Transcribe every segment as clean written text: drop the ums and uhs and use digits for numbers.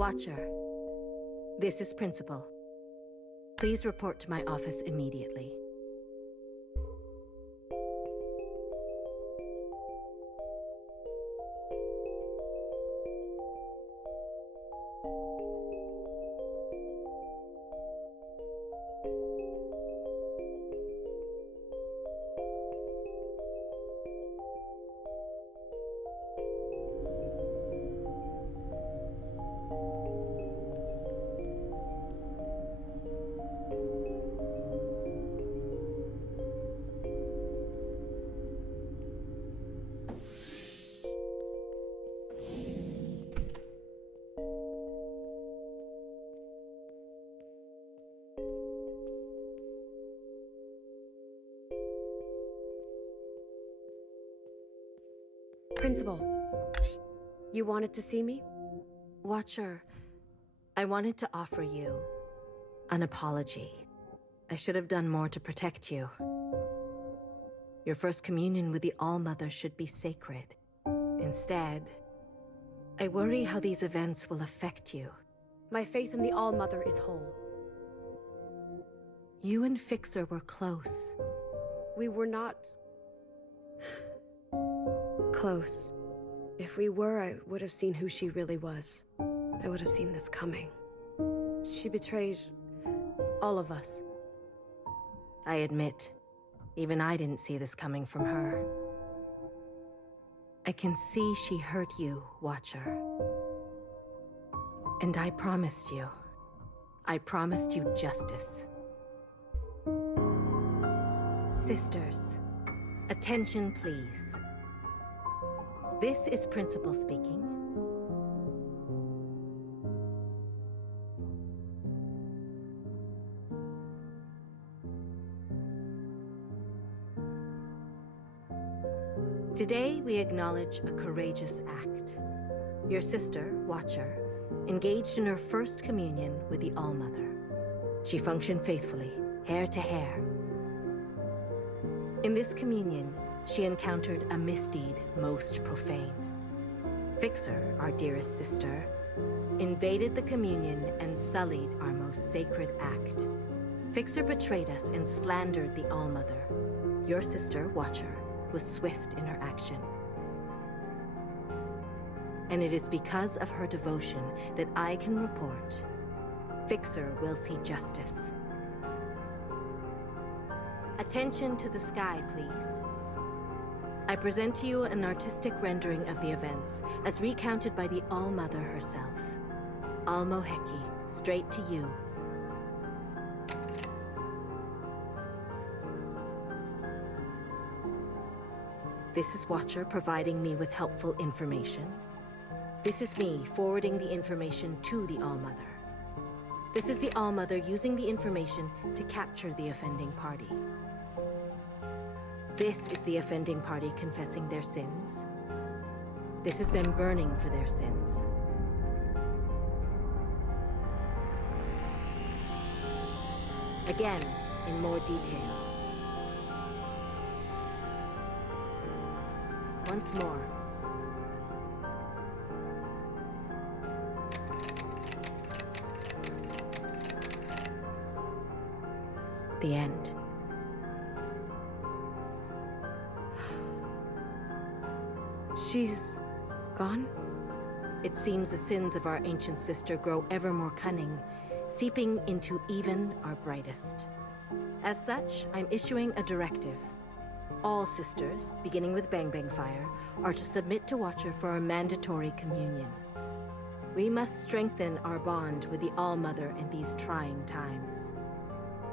Watcher, this is Principal. Please report to my office immediately. Principal, you wanted to see me? Watcher, I wanted to offer you an apology. I should have done more to protect you. Your first communion with the All-Mother should be sacred. Instead, I worry how these events will affect you. My faith in the All-Mother is whole. You and Fixer were close. We were not... close. If we were, I would have seen who she really was. I would have seen this coming. She betrayed all of us. I admit, even I didn't see this coming from her. I can see she hurt you, Watcher. And I promised you justice. Sisters, attention please. This is Principal speaking. Today, we acknowledge a courageous act. Your sister, Watcher, engaged in her first communion with the All-Mother. She functioned faithfully, hair to hair. In this communion, she encountered a misdeed most profane. Fixer, our dearest sister, invaded the communion and sullied our most sacred act. Fixer betrayed us and slandered the All-Mother. Your sister, Watcher, was swift in her action. And it is because of her devotion that I can report Fixer will see justice. Attention to the sky, please. I present to you an artistic rendering of the events as recounted by the All-Mother herself. Almo Heki, straight to you. This is Watcher providing me with helpful information. This is me forwarding the information to the All-Mother. This is the All-Mother using the information to capture the offending party. This is the offending party confessing their sins. This is them burning for their sins. Again, in more detail. Once more. The end. She's gone? It seems the sins of our ancient sister grow ever more cunning, seeping into even our brightest. As such, I'm issuing a directive. All sisters, beginning with Bang Bang Fire, are to submit to Watcher for a mandatory communion. We must strengthen our bond with the All-Mother in these trying times.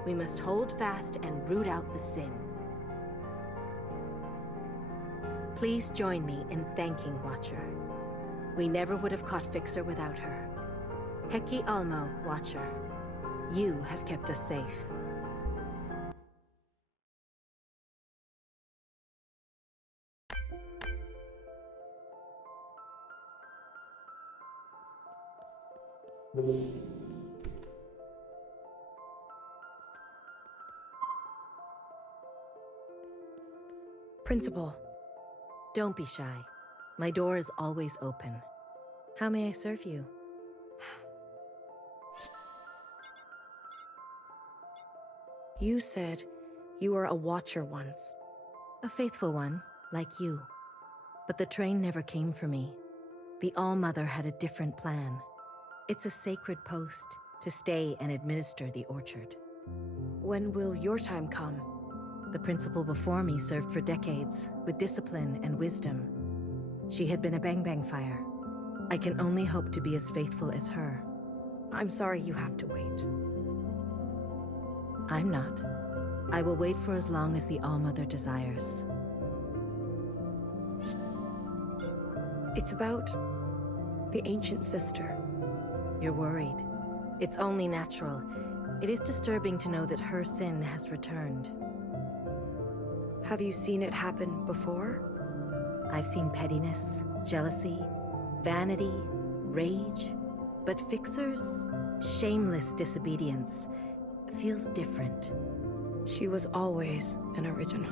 We must hold fast and root out the sin. Please join me in thanking Watcher. We never would have caught Fixer without her. Heki Almo, Watcher. You have kept us safe. Principal. Don't be shy. My door is always open. How may I serve you? You said you were a watcher once. A faithful one, like you. But the train never came for me. The All-Mother had a different plan. It's a sacred post to stay and administer the orchard. When will your time come? The principal before me served for decades, with discipline and wisdom. She had been a bang-bang fire. I can only hope to be as faithful as her. I'm sorry you have to wait. I'm not. I will wait for as long as the All-Mother desires. It's about the ancient sister. You're worried. It's only natural. It is disturbing to know that her sin has returned. Have you seen it happen before? I've seen pettiness, jealousy, vanity, rage, but Fixer's shameless disobedience feels different. She was always an original.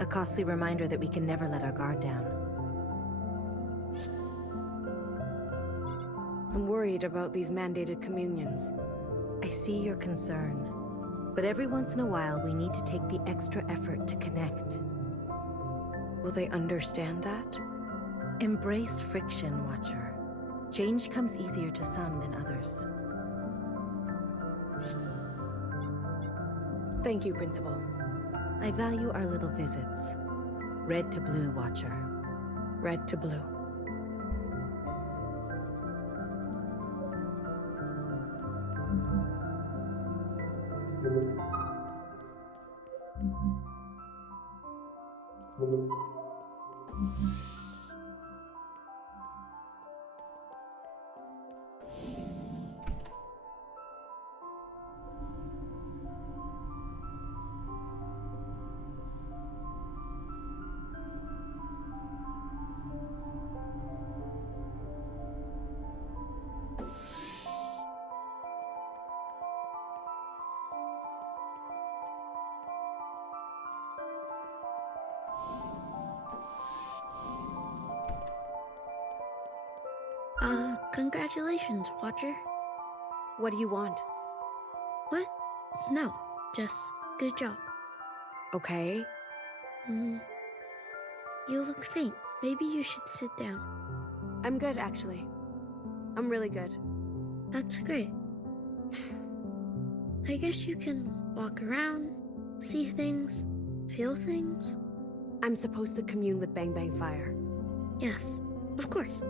A costly reminder that we can never let our guard down. I'm worried about these mandated communions. I see your concern, but every once in a while we need to take the extra effort to connect. Will they understand that? Embrace friction, Watcher. Change comes easier to some than others. Thank you, Principal. I value our little visits. Red to blue, Watcher. Red to blue. Congratulations, Watcher. What do you want? What? No, just good job. Okay. You look faint. Maybe you should sit down. I'm good, actually. I'm really good. That's great. I guess you can walk around, see things, feel things. I'm supposed to commune with Bang Bang Fire. Yes, of course.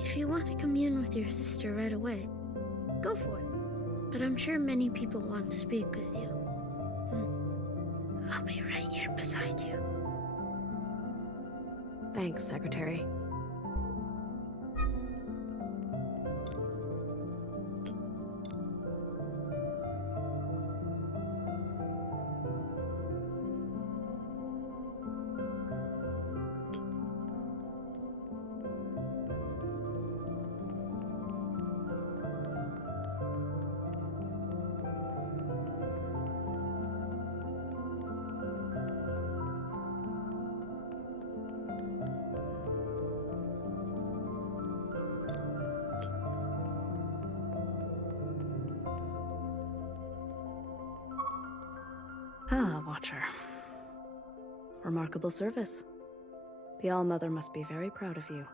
If you want to commune with your sister right away, go for it. But I'm sure many people want to speak with you. I'll be right here beside you. Thanks, Secretary. Ah, Watcher. Remarkable service. The All-Mother must be very proud of you.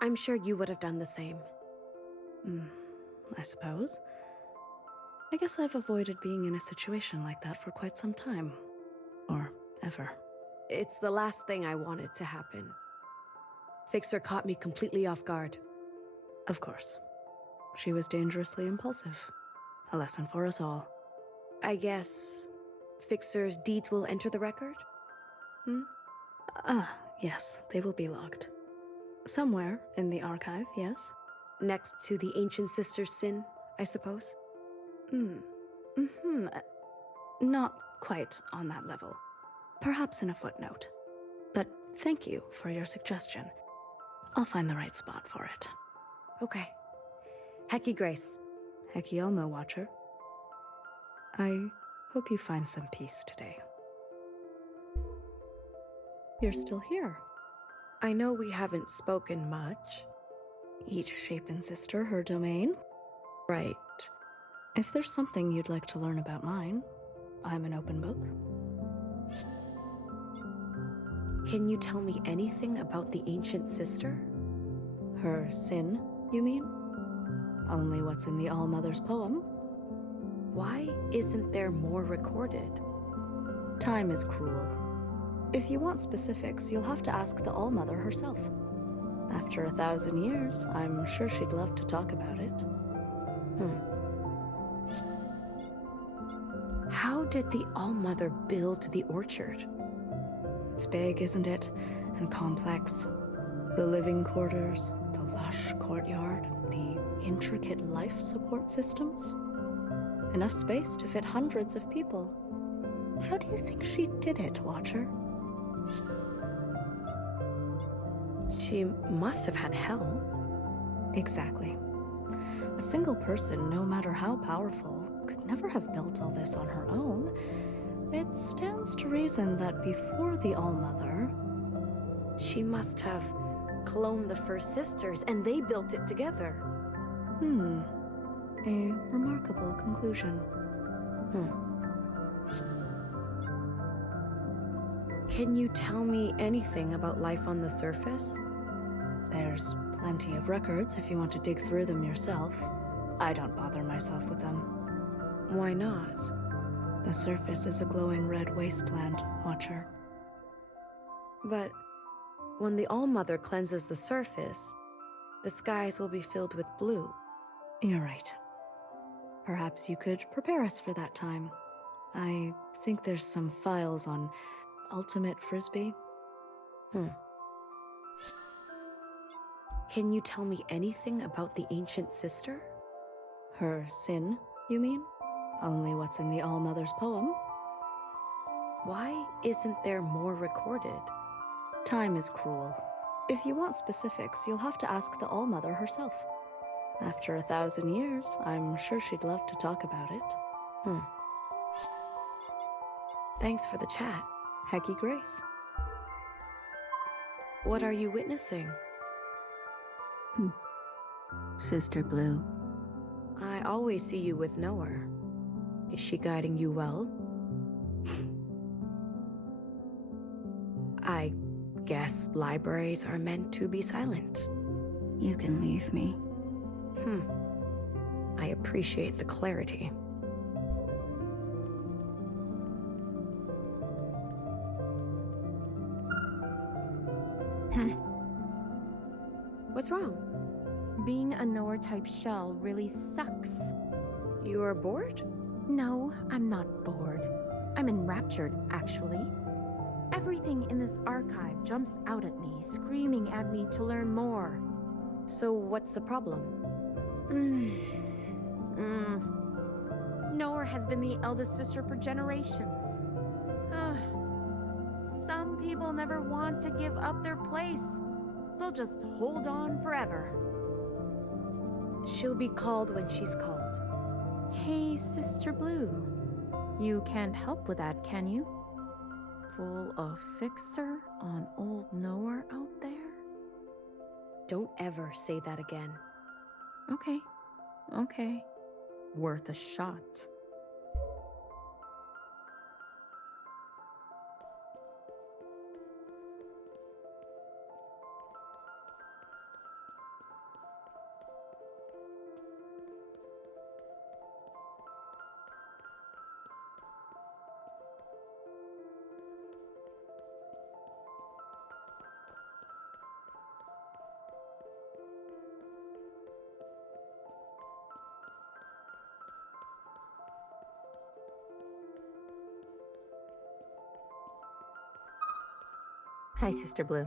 I'm sure you would have done the same. I suppose. I guess I've avoided being in a situation like that for quite some time. Or ever. It's the last thing I wanted to happen. Fixer caught me completely off guard. Of course. She was dangerously impulsive. A lesson for us all. I guess Fixer's deeds will enter the record? Yes, they will be logged. Somewhere in the archive, yes? Next to the ancient sister's sin, I suppose? Not quite on that level. Perhaps in a footnote. But thank you for your suggestion. I'll find the right spot for it. Okay. Hecky Grace. Hecky Elmo, Watcher. I hope you find some peace today. You're still here. I know we haven't spoken much. Each Shapen sister her domain. Right. If there's something you'd like to learn about mine, I'm an open book. Can you tell me anything about the ancient sister? Her sin, you mean? Only what's in the All-Mother's poem. Why isn't there more recorded? Time is cruel. If you want specifics, you'll have to ask the All-Mother herself. After 1,000 years, I'm sure she'd love to talk about it. How did the All-Mother build the orchard? It's big, isn't it? And complex. The living quarters, the lush courtyard, the intricate life support systems. Enough space to fit hundreds of people. How do you think she did it, Watcher? She must have had help. Exactly. A single person, no matter how powerful, could never have built all this on her own. It stands to reason that before the All-Mother, She must have cloned the first sisters, and they built it together. A remarkable conclusion. Can you tell me anything about life on the surface? There's plenty of records if you want to dig through them yourself. I don't bother myself with them. Why not? The surface is a glowing red wasteland, Watcher. But when the All-Mother cleanses the surface, the skies will be filled with blue. You're right. Perhaps you could prepare us for that time. I think there's some files on ultimate frisbee. Can you tell me anything about the ancient sister? Her sin, you mean? Only what's in the All-Mother's poem. Why isn't there more recorded? Time is cruel. If you want specifics, you'll have to ask the All-Mother herself. After 1,000 years, I'm sure she'd love to talk about it. Thanks for the chat. Hecky Grace. What are you witnessing? Sister Blue. I always see you with Noah. Is she guiding you well? I guess libraries are meant to be silent. You can leave me. I appreciate the clarity. What's wrong? Being a Noah-type shell really sucks. You are bored? No, I'm not bored. I'm enraptured, actually. Everything in this archive jumps out at me, screaming at me to learn more. So what's the problem? Noah has been the eldest sister for generations. Some people never want to give up their place. They'll just hold on forever. She'll be called when she's called. Hey, Sister Blue. You can't help with that, can you? Full of fixer on old Noah out there? Don't ever say that again. Okay. Worth a shot. Hi, Sister Blue.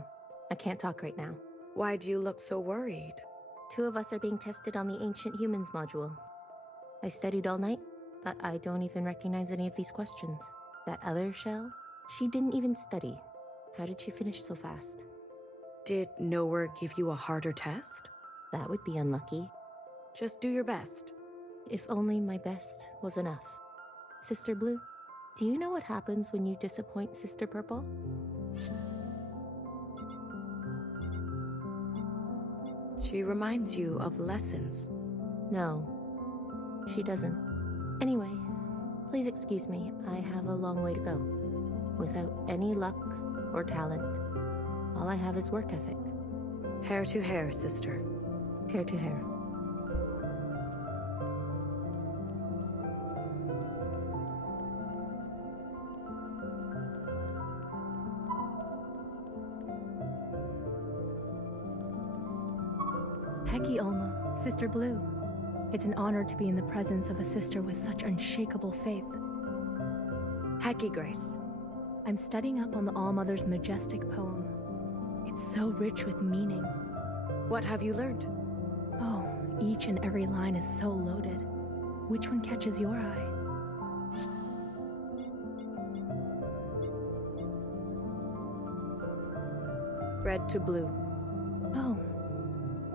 I can't talk right now. Why do you look so worried? 2 of us are being tested on the Ancient Humans module. I studied all night, but I don't even recognize any of these questions. That other shell, she didn't even study. How did she finish so fast? Did Noah give you a harder test? That would be unlucky. Just do your best. If only my best was enough. Sister Blue, do you know what happens when you disappoint Sister Purple? She reminds you of lessons. No, she doesn't. Anyway, please excuse me, I have a long way to go. Without any luck or talent, all I have is work ethic. Hair to hair, sister. Hair to hair. Heki Alma, Sister Blue. It's an honor to be in the presence of a sister with such unshakable faith. Heki Grace. I'm studying up on the All-Mother's majestic poem. It's so rich with meaning. What have you learned? Oh, each and every line is so loaded. Which one catches your eye? Red to blue. Oh,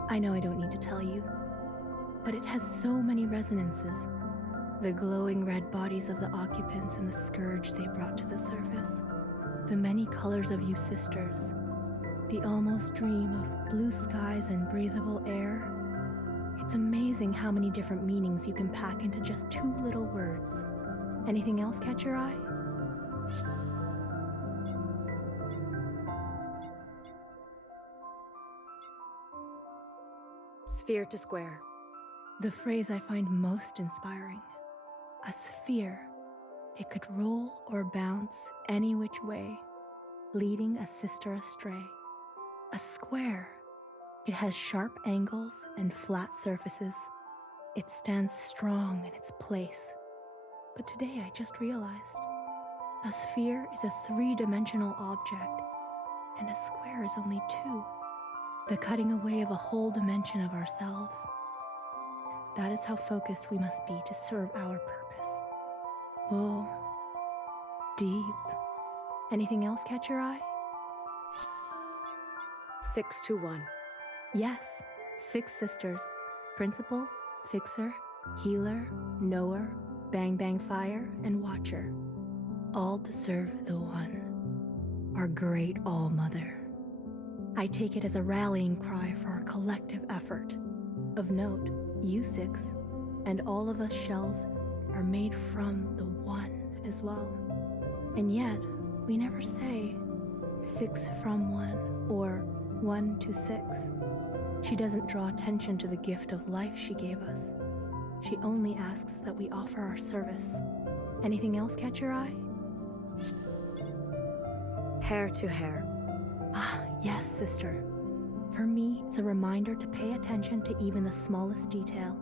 I know I don't need to tell you, but it has so many resonances. The glowing red bodies of the occupants and the scourge they brought to the surface. The many colors of you sisters. The almost dream of blue skies and breathable air. It's amazing how many different meanings you can pack into just 2 little words. Anything else catch your eye? Sphere to square. The phrase I find most inspiring. A sphere. It could roll or bounce any which way, leading a sister astray. A square. It has sharp angles and flat surfaces. It stands strong in its place. But today I just realized, a sphere is a 3-dimensional object, and a square is only 2. The cutting away of a whole dimension of ourselves. That is how focused we must be to serve our purpose. Whoa. Deep. Anything else catch your eye? 6 to 1. Yes, 6 sisters. Principal, fixer, healer, knower, bang bang fire, and watcher. All to serve the one. Our great All-Mother. I take it as a rallying cry for our collective effort. Of note, you 6, and all of us shells, are made from the one as well. And yet, we never say 6 from 1 or 1 to 6. She doesn't draw attention to the gift of life she gave us. She only asks that we offer our service. Anything else catch your eye? Hair to hair. Ah, yes, sister. For me, it's a reminder to pay attention to even the smallest detail,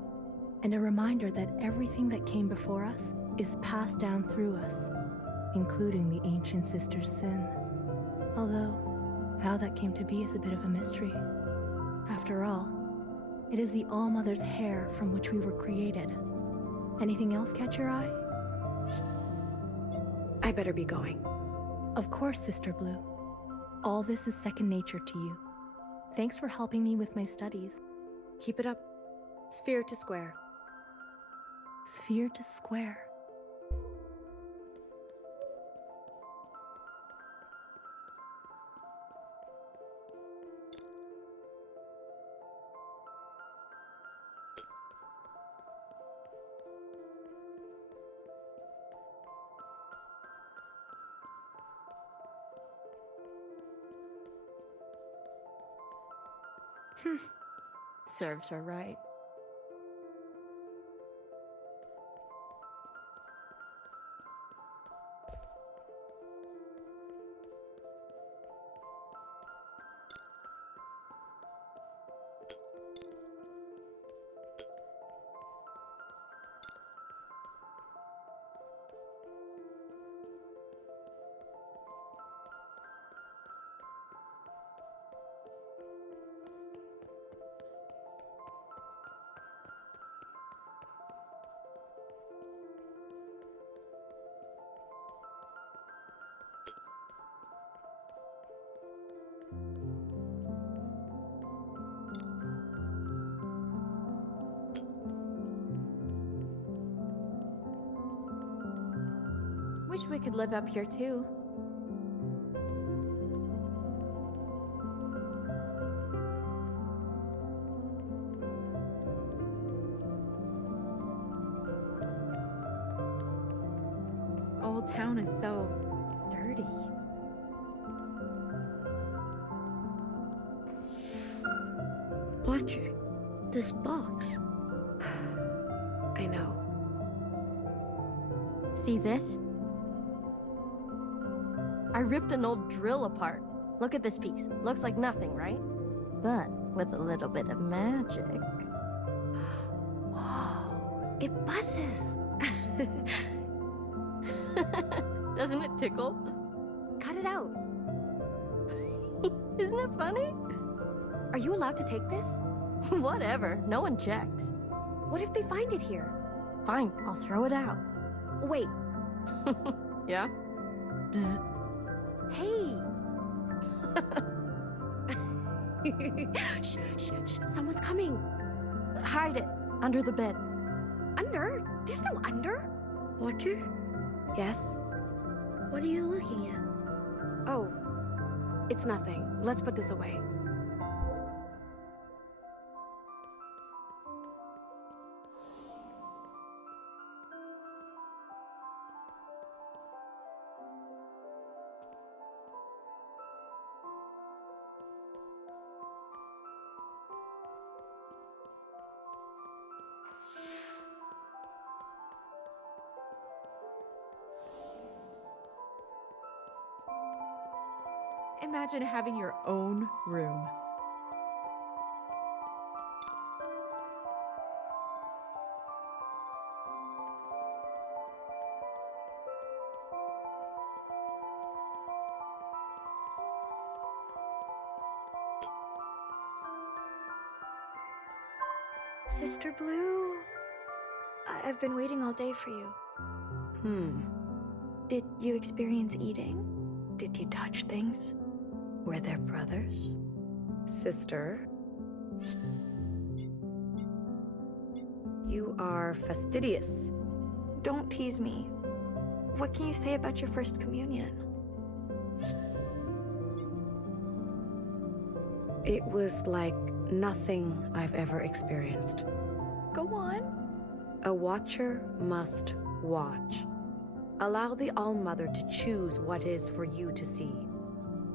and a reminder that everything that came before us is passed down through us, including the ancient sister's sin. Although, how that came to be is a bit of a mystery. After all, it is the All-Mother's hair from which we were created. Anything else catch your eye? I better be going. Of course, Sister Blue. All this is second nature to you. Thanks for helping me with my studies. Keep it up. Sphere to square. Sphere to square. Serves her right. Wish we could live up here too. town is so dirty. Watcher, this box. I know. See this? I ripped an old drill apart. Look at this piece. Looks like nothing, right? But with a little bit of magic. Whoa, it buzzes. Doesn't it tickle? Cut it out. Isn't it funny? Are you allowed to take this? Whatever. No one checks. What if they find it here? Fine, I'll throw it out. Wait, Yeah? Bzz. hey! Shh, shh, shh, someone's coming. Hide it under the bed. Under? There's no under. Watcher, Yes? what are you looking at? Oh, it's nothing. Let's put this away. Imagine having your own room. Sister Blue, I've been waiting all day for you. Did you experience eating? Did you touch things? Were there brothers? Sister, you are fastidious. Don't tease me. What can you say about your first communion? It was like nothing I've ever experienced. Go on. A watcher must watch. Allow the All-Mother to choose what is for you to see.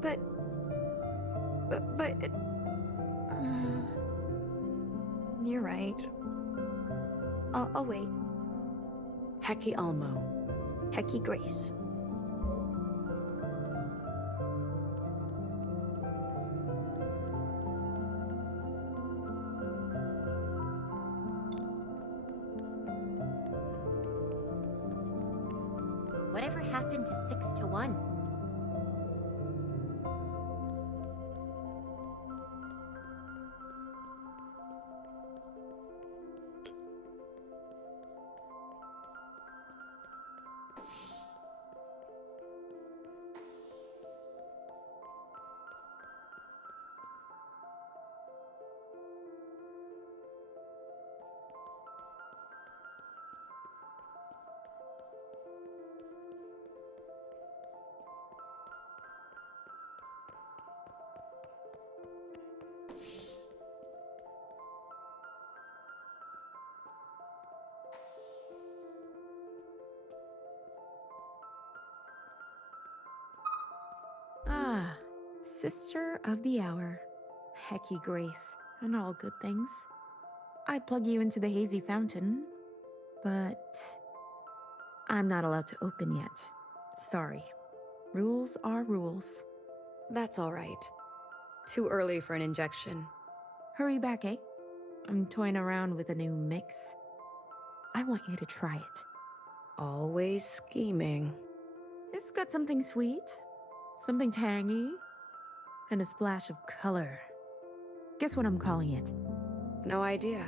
But... You're right. I'll wait. Heki Almo. Heki Grace. Whatever happened to 6 to 1? Ah, Sister of the Hour. Heki Grace, and all good things. I'd plug you into the hazy fountain, but I'm not allowed to open yet. Sorry. Rules are rules. That's all right. Too early for an injection. Hurry back, eh? I'm toying around with a new mix. I want you to try it. Always scheming. It's got something sweet, something tangy, and a splash of color. Guess what I'm calling it? No idea.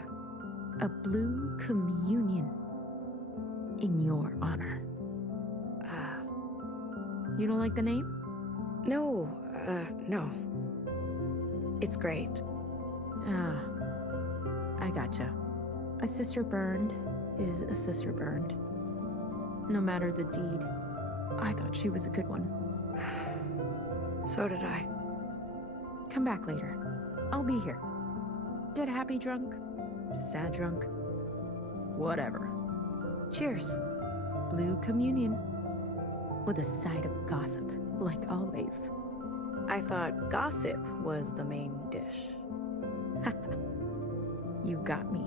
A blue communion. In your honor. You don't like the name? No, no. It's great. Ah, I gotcha. A sister burned is a sister burned. No matter the deed, I thought she was a good one. So did I. Come back later. I'll be here. Get happy drunk, sad drunk, whatever. Cheers. Blue communion. with a side of gossip, like always. I thought gossip was the main dish. You got me.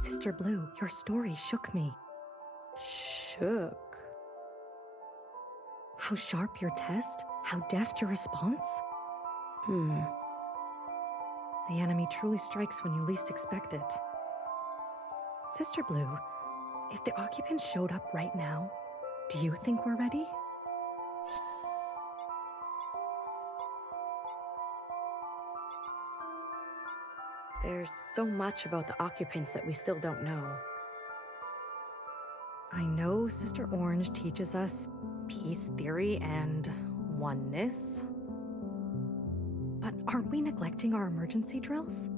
Sister Blue, your story shook me. Shook? How sharp your test, how deft your response. The enemy truly strikes when you least expect it. Sister Blue, if the occupants showed up right now, do you think we're ready? There's so much about the occupants that we still don't know. I know Sister Orange teaches us peace theory and oneness. But aren't we neglecting our emergency drills?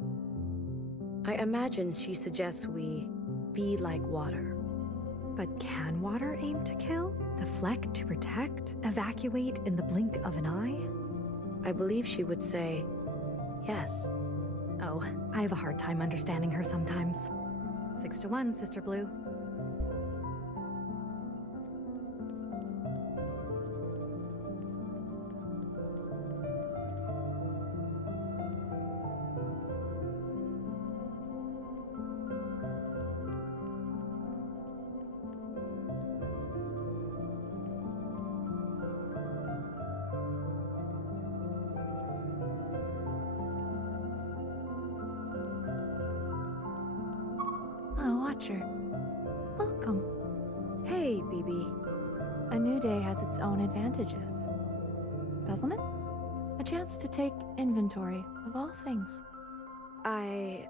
I imagine she suggests we be like water. But can water aim to kill, deflect to protect, evacuate in the blink of an eye? I believe she would say yes. Oh, I have a hard time understanding her sometimes. 6-1, Sister Blue. Watcher. Welcome. Hey, BB. A new day has its own advantages, doesn't it? A chance to take inventory of all things. I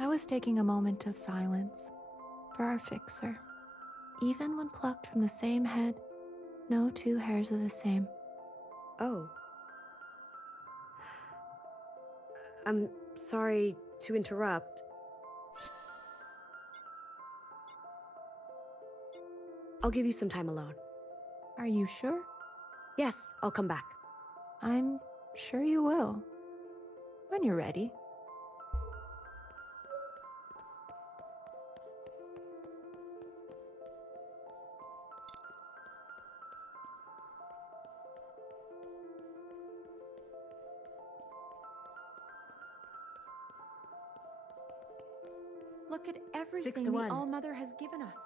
was taking a moment of silence for our fixer. Even when plucked from the same head, no two hairs are the same. Oh. I'm sorry to interrupt. I'll give you some time alone. Are you sure? Yes, I'll come back. I'm sure you will. When you're ready. Look at everything the 6-1. All-Mother has given us.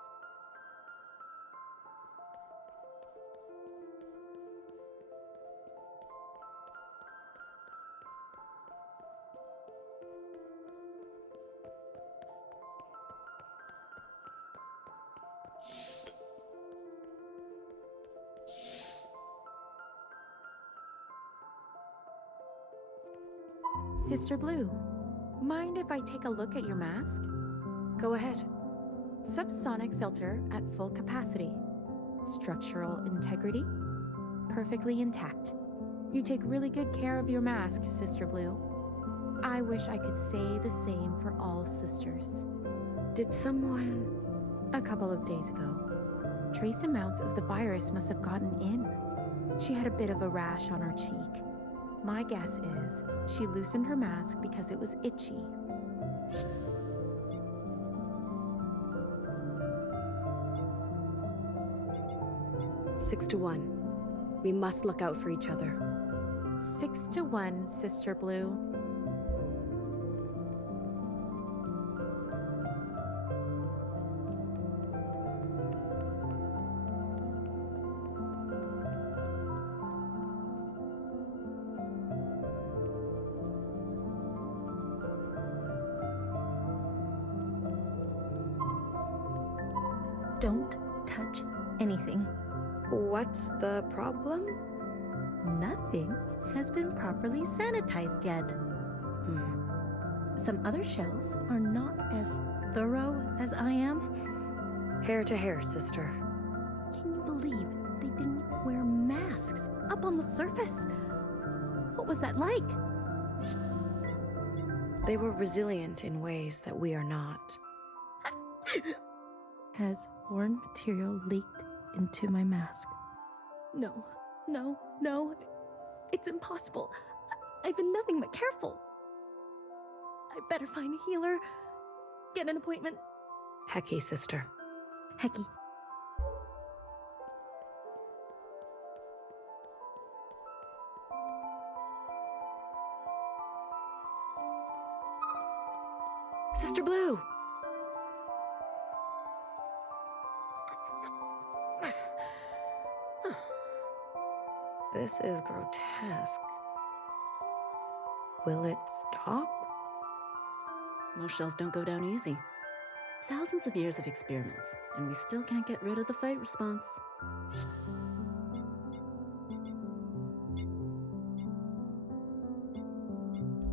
Sister Blue, mind if I take a look at your mask? Go ahead. Subsonic filter at full capacity. Structural integrity, perfectly intact. You take really good care of your mask, Sister Blue. I wish I could say the same for all sisters. Did someone... A couple of days ago, trace amounts of the virus must have gotten in. She had a bit of a rash on her cheek. My guess is she loosened her mask because it was itchy. Six to 1. We must look out for each other. 6-1, Sister Blue. Don't touch anything. What's the problem? Nothing has been properly sanitized yet. Some other shells are not as thorough as I am. Hair to hair, sister. Can you believe they didn't wear masks up on the surface? What was that like? They were resilient in ways that we are not. Has foreign material leaked into my mask? No, no, no. It's impossible. I've been nothing but careful. I better find a healer. Get an appointment. Hecky, sister. Hecky. Sister Blue! This is grotesque. Will it stop? Most shells don't go down easy. Thousands of years of experiments, and we still can't get rid of the fight response.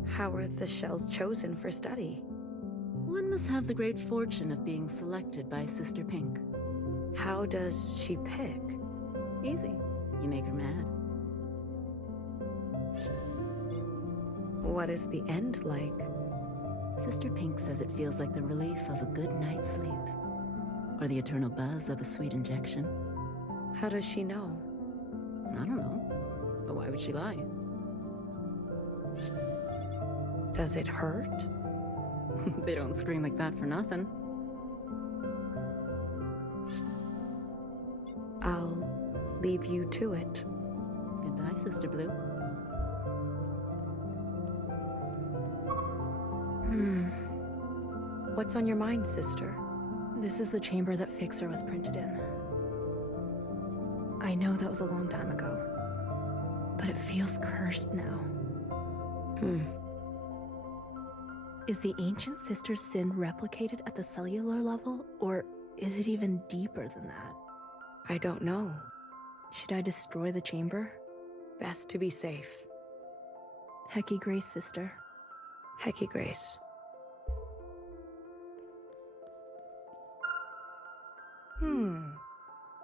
How are the shells chosen for study? One must have the great fortune of being selected by Sister Pink. How does she pick? Easy. You make her mad. What is the end like? Sister Pink says it feels like the relief of a good night's sleep. Or the eternal buzz of a sweet injection. How does she know? I don't know. But why would she lie? Does it hurt? They don't scream like that for nothing. I'll leave you to it. Goodbye, Sister Blue. What's on your mind, sister? This is the chamber that Fixer was printed in. I know that was a long time ago, but it feels cursed now. Is the ancient sister's sin replicated at the cellular level, or is it even deeper than that? I don't know. Should I destroy the chamber? Best to be safe. Hecky Grace, sister. Hecky Grace.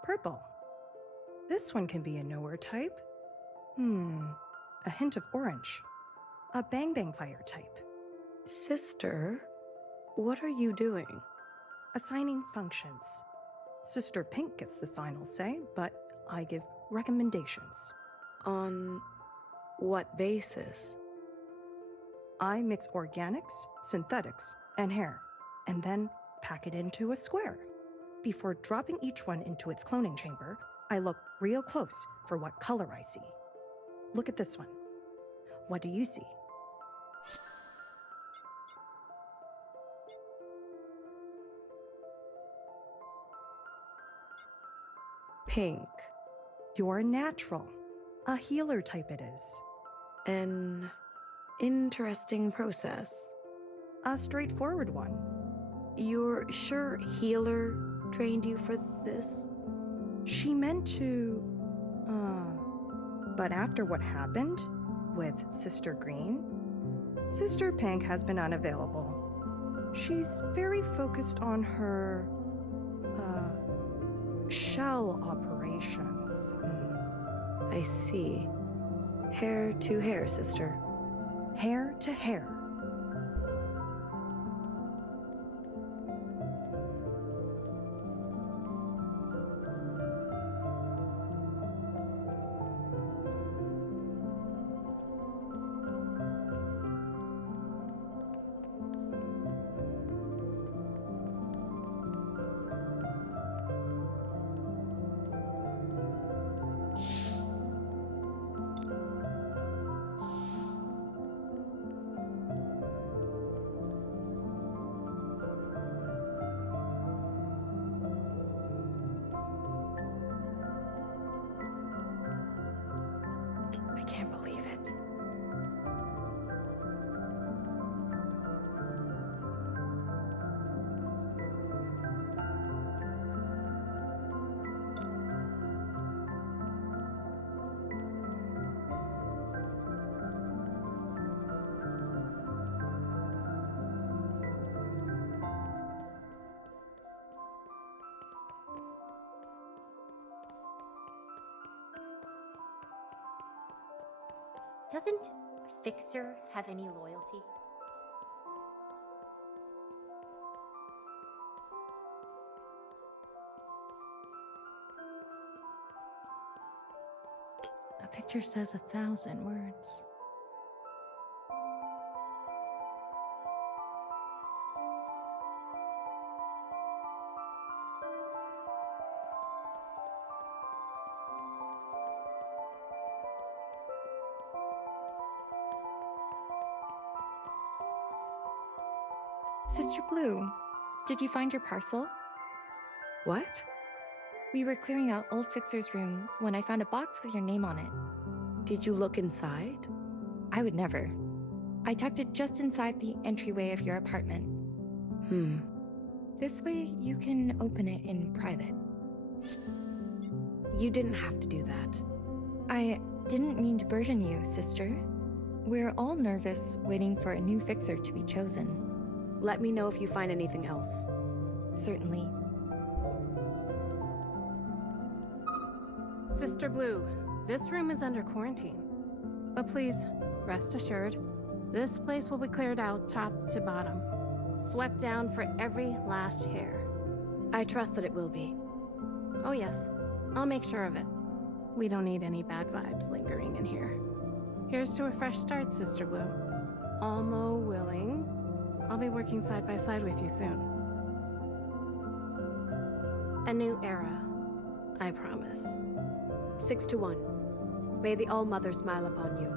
Purple. This one can be a knower type. A hint of orange. A bang bang fire type. Sister, what are you doing? Assigning functions. Sister Pink gets the final say, but I give recommendations. On what basis? I mix organics, synthetics, and hair, and then pack it into a square. Before dropping each one into its cloning chamber, I look real close for what color I see. Look at this one. What do you see? Pink. You're natural. A healer type it is. An interesting process. A straightforward one. You're sure healer trained you for this? She meant to... But after what happened with Sister Green, Sister Pink has been unavailable. She's very focused on her... shell operations. I see. Hair to hair, sister. Hair to hair. I can't believe it. Doesn't Fixer have any loyalty? A picture says 1,000 words. Sister Blue, did you find your parcel? What? We were clearing out old Fixer's room when I found a box with your name on it. Did you look inside? I would never. I tucked it just inside the entryway of your apartment. This way, you can open it in private. You didn't have to do that. I didn't mean to burden you, sister. We're all nervous, waiting for a new Fixer to be chosen. Let me know if you find anything else. Certainly. Sister Blue, this room is under quarantine. But please, rest assured, this place will be cleared out top to bottom. Swept down for every last hair. I trust that it will be. Oh yes, I'll make sure of it. We don't need any bad vibes lingering in here. Here's to a fresh start, Sister Blue. Almo willing, I'll be working side by side with you soon. A new era, I promise. 6 to 1. May the All-Mother smile upon you.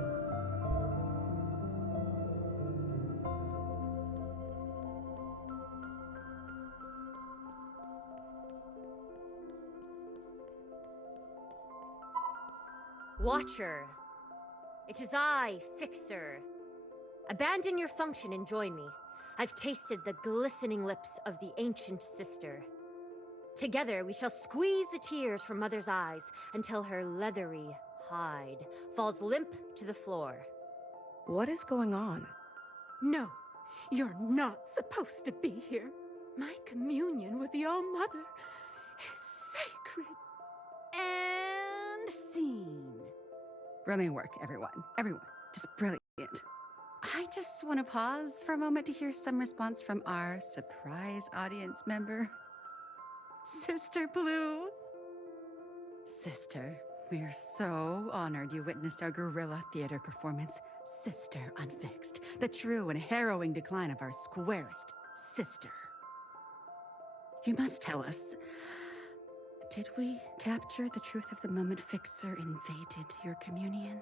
Watcher, it is I, Fixer. Abandon your function and join me. I've tasted the glistening lips of the ancient sister. Together we shall squeeze the tears from Mother's eyes until her leathery hide falls limp to the floor. What is going on? No, you're not supposed to be here. My communion with the All-Mother is sacred. And scene. Brilliant work, everyone. Everyone. Just brilliant. I just want to pause for a moment to hear some response from our surprise audience member. Sister Blue. Sister, we are so honored you witnessed our guerrilla theater performance, Sister Unfixed, the true and harrowing decline of our squarest sister. You must tell us, did we capture the truth of the moment Fixer invaded your communion?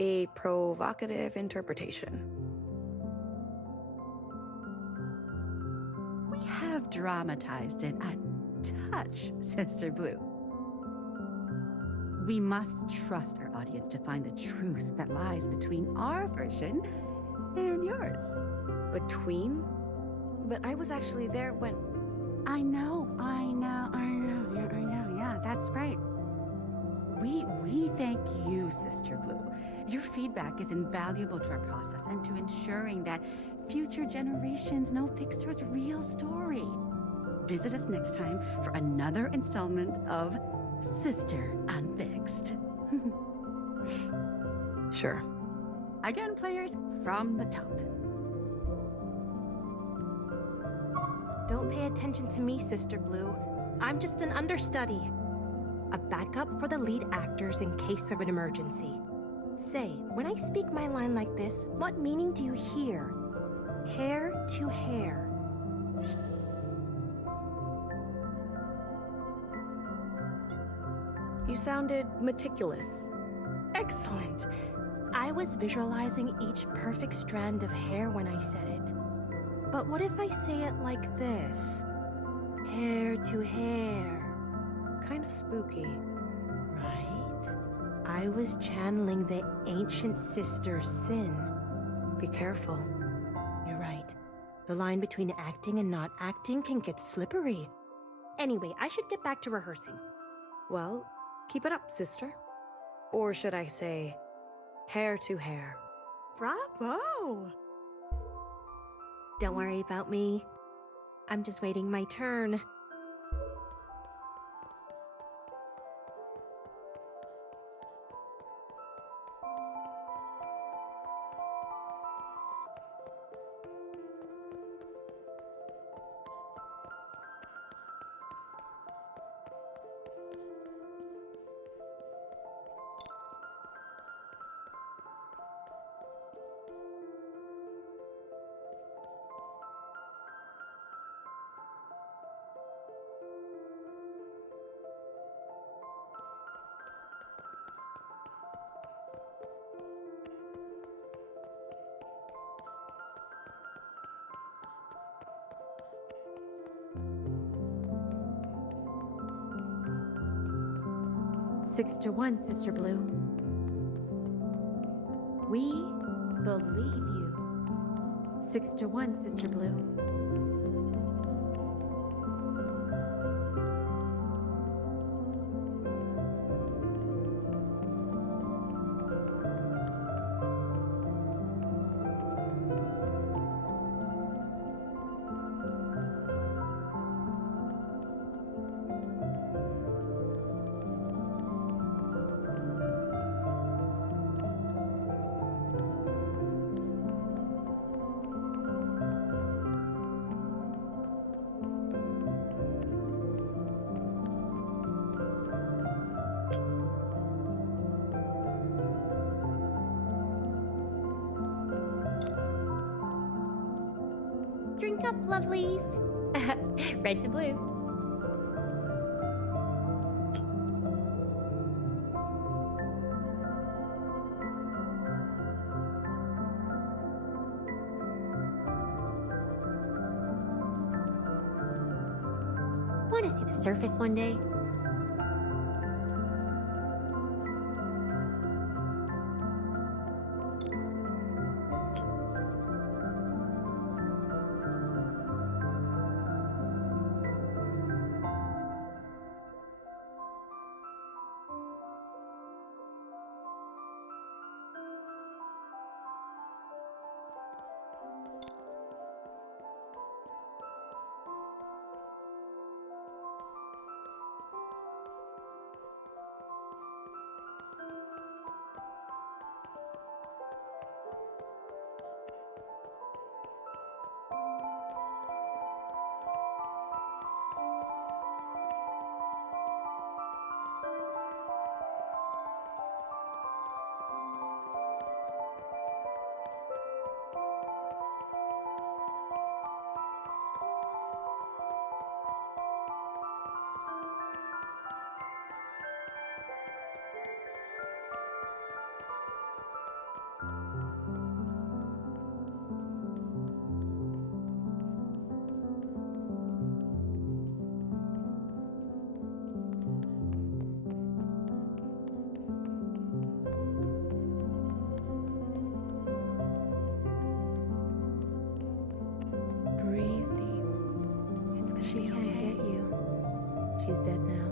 A provocative interpretation. We have dramatized it a touch, Sister Blue. We must trust our audience to find the truth that lies between our version and yours. Between? But I was actually there when... I know, yeah, that's right. We thank you, Sister Blue. Your feedback is invaluable to our process and to ensuring that future generations know Fixer's real story. Visit us next time for another installment of Sister Unfixed. Sure. Again, players, from the top. Don't pay attention to me, Sister Blue. I'm just an understudy. A backup for the lead actors in case of an emergency. Say, when I speak my line like this, what meaning do you hear? Hair to hair. You sounded meticulous. Excellent. I was visualizing each perfect strand of hair when I said it. But what if I say it like this? Hair to hair. Kind of spooky. Right? I was channeling the ancient sister's sin. Be careful. You're right. The line between acting and not acting can get slippery. Anyway, I should get back to rehearsing. Well, keep it up, sister. Or should I say, hair to hair. Bravo! Don't worry about me. I'm just waiting my turn. 6-1, Sister Blue. We believe you. 6-1, Sister Blue. Drink up, lovelies. Red to blue. Want to see the surface one day? Breathe deep. It's gonna be okay. She can't get you. She's dead now.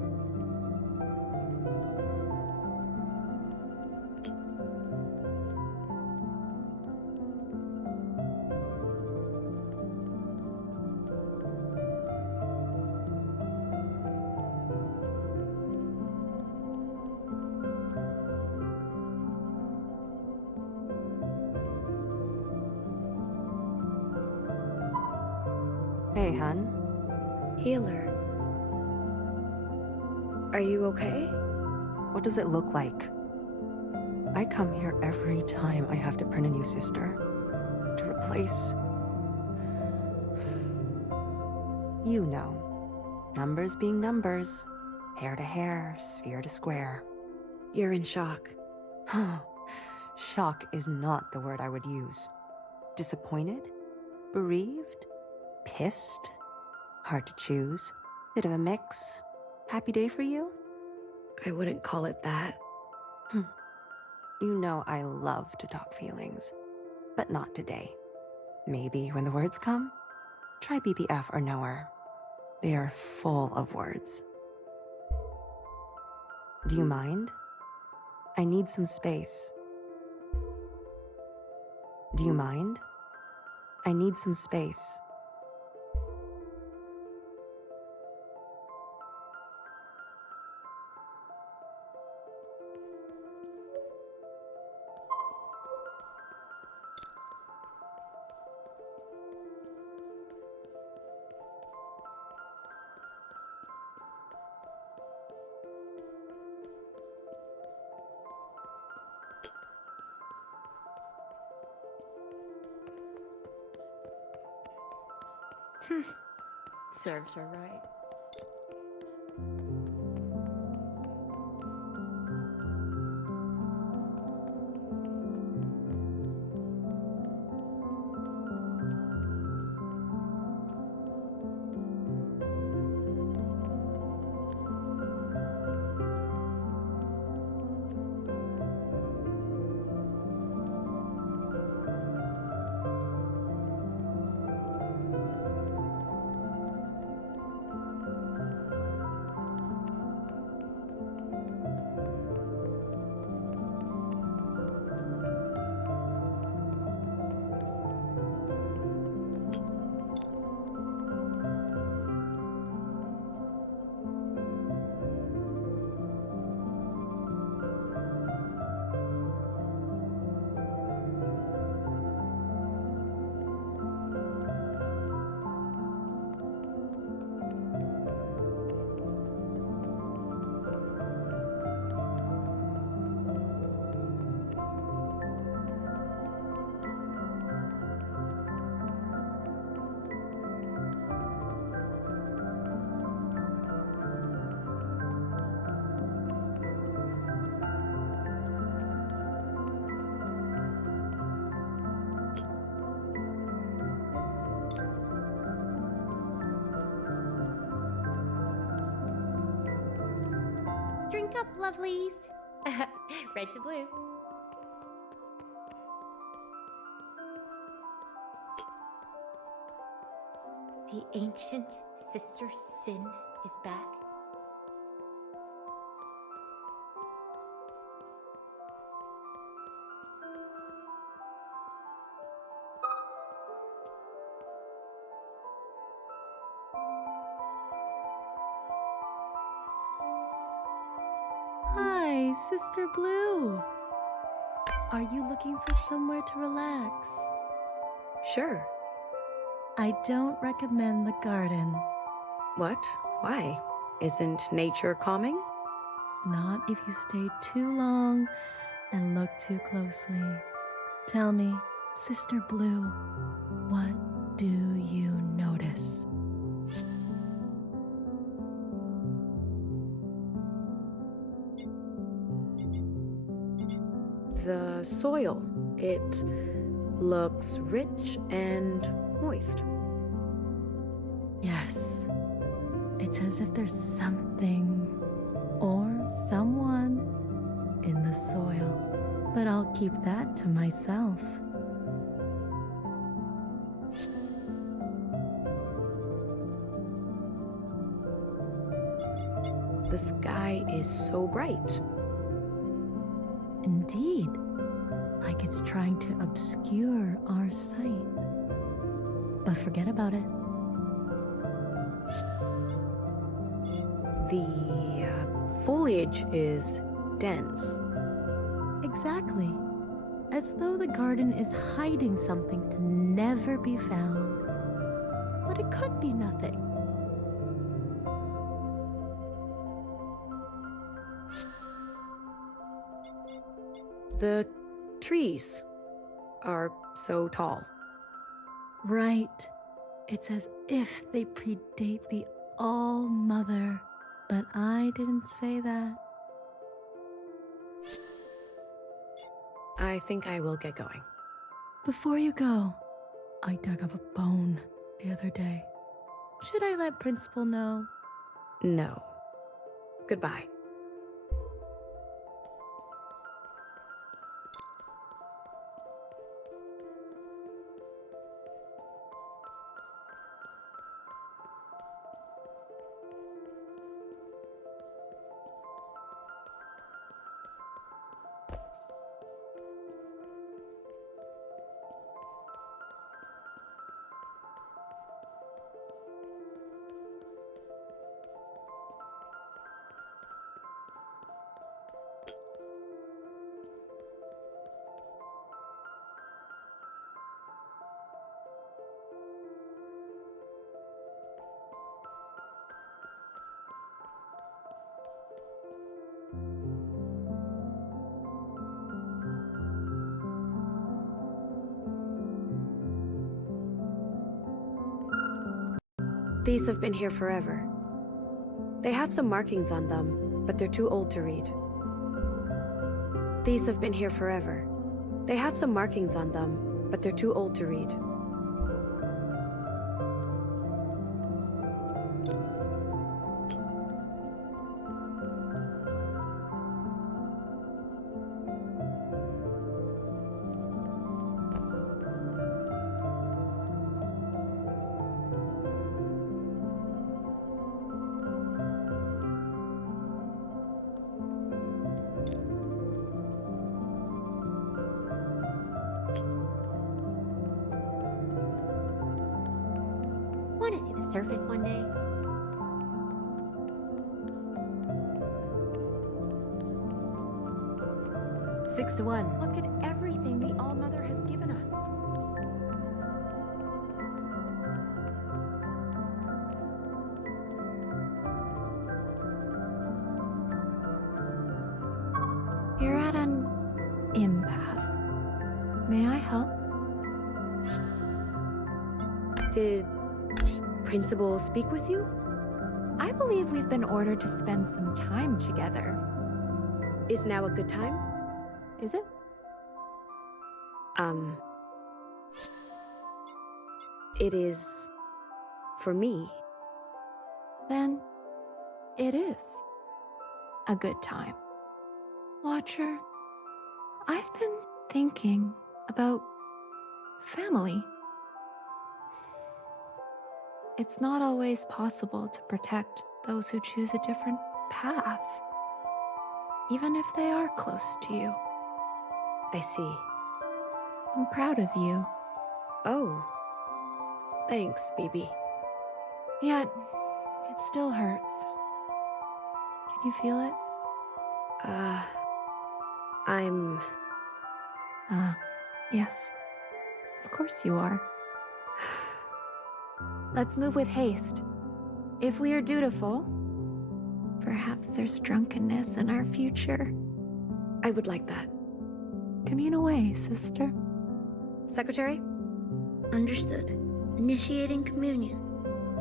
Hey, hun. Healer. Are you okay? What does it look like? I come here every time I have to print a new sister. To replace... You know. Numbers being numbers. Hair to hair, sphere to square. You're in shock. Shock is not the word I would use. Disappointed? Bereaved? Pissed? Hard to choose. Bit of a mix. Happy day for you? I wouldn't call it that. You know I love to talk feelings. But not today. Maybe when the words come? Try BBF or Knower. They are full of words. Do you mind? I need some space. Do you mind? I need some space. Serves her right. Drink up, lovelies. Red to blue. The ancient sister Sin is back. Hi, Sister Blue. Are you looking for somewhere to relax? Sure. I don't recommend the garden. What? Why? Isn't nature calming? Not if you stay too long and look too closely. Tell me, Sister Blue, what do you notice? The soil. It looks rich and moist. Yes. It's as if there's something or someone in the soil. But I'll keep that to myself. The sky is so bright. Indeed. Like it's trying to obscure our sight. But forget about it. The foliage is dense. Exactly. As though the garden is hiding something to never be found. But it could be nothing. The trees are so tall. Right. It's as if they predate the All-Mother. But I didn't say that. I think I will get going. Before you go, I dug up a bone the other day. Should I let Principal know? No. Goodbye. These have been here forever. They have some markings on them, but they're too old to read. These have been here forever. They have some markings on them, but they're too old to read. Want to see the surface one day? Six to one. Look at everything the All-Mother has given us. You're at an impasse. May I help? Did Principal speak with you? I believe we've been ordered to spend some time together. Is now a good time? Is it? It is for me. Then it is. a good time. Watcher, I've been thinking about family. It's not always possible to protect those who choose a different path, even if they are close to you. I see. I'm proud of you. Oh. Thanks, BB. Yet, it still hurts. Can you feel it? I'm... Yes. Of course you are. Let's move with haste. If we are dutiful, perhaps there's drunkenness in our future. I would like that. Commune away, sister. Secretary? Understood. Initiating communion.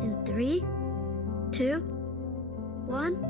In 3, 2, 1...